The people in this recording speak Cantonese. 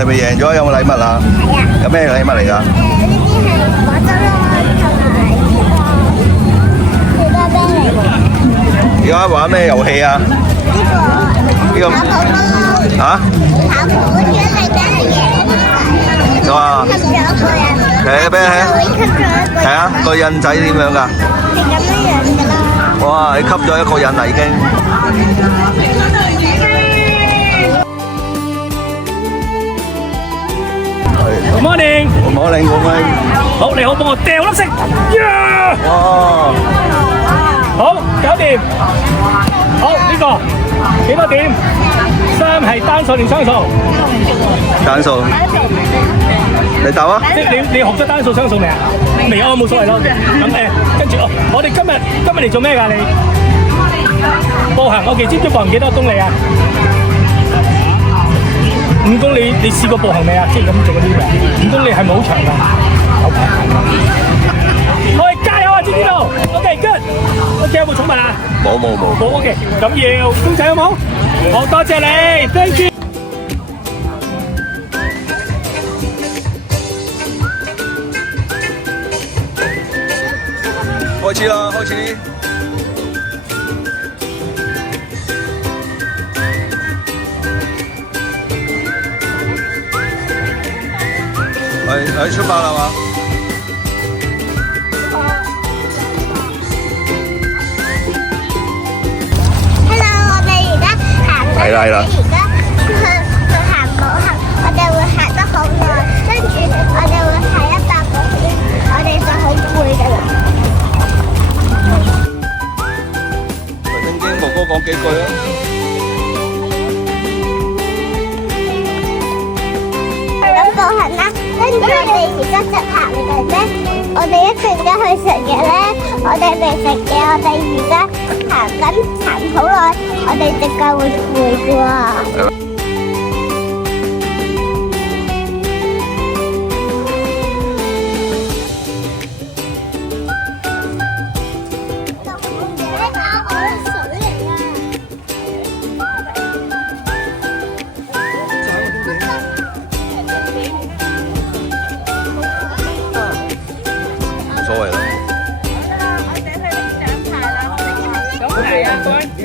係咪贏咗？有冇禮物啊？有咩禮物嚟㗎？呢啲係果汁咯，同埋呢個好多啤嚟嘅。而家玩咩遊戲啊？呢個呢個跑步咯。嚇？跑步，如果你俾人贏，哇！吸咗一個人，係俾就會吸咗一個人。係啊，個印仔點樣㗎？係咁樣樣㗎啦。哇！你吸咗一個印啦已經。Good morning， Good morning，好，你好，幫我掉粒色，哇！好，搞掂，好呢個幾多點？3係單數定雙數？單數，你答啊！即係你學咗單數雙數未啊？未啊，冇所謂咯。咁跟住我哋今日嚟做咩㗎？你步行，我哋知唔知步行幾多公里啊？5公里，你試過步行未啊？即係咁做嗰啲嘅5公里係咪好長㗎？好長。我哋加油啊！知唔知道 ？OK，good。屋企有冇寵物啊？冇。冇 OK， 咁要公仔好冇？好多謝你 ，thank you。開始啦，開始。係出發啦嘛Hello，我哋而家行緊，係啦而家去行步行，我哋會行得好耐，跟住我哋會行100個圈，我哋就好攰㗎啦。正經哥哥講幾句啊！咁步行啦，跟住我哋而家執行嘅咧，我哋一陣間去食嘅咧，我哋未食嘅，我哋而家行好耐，我哋隻腳會攰嘅喎。冇所謂啦。好嚟啊，各位。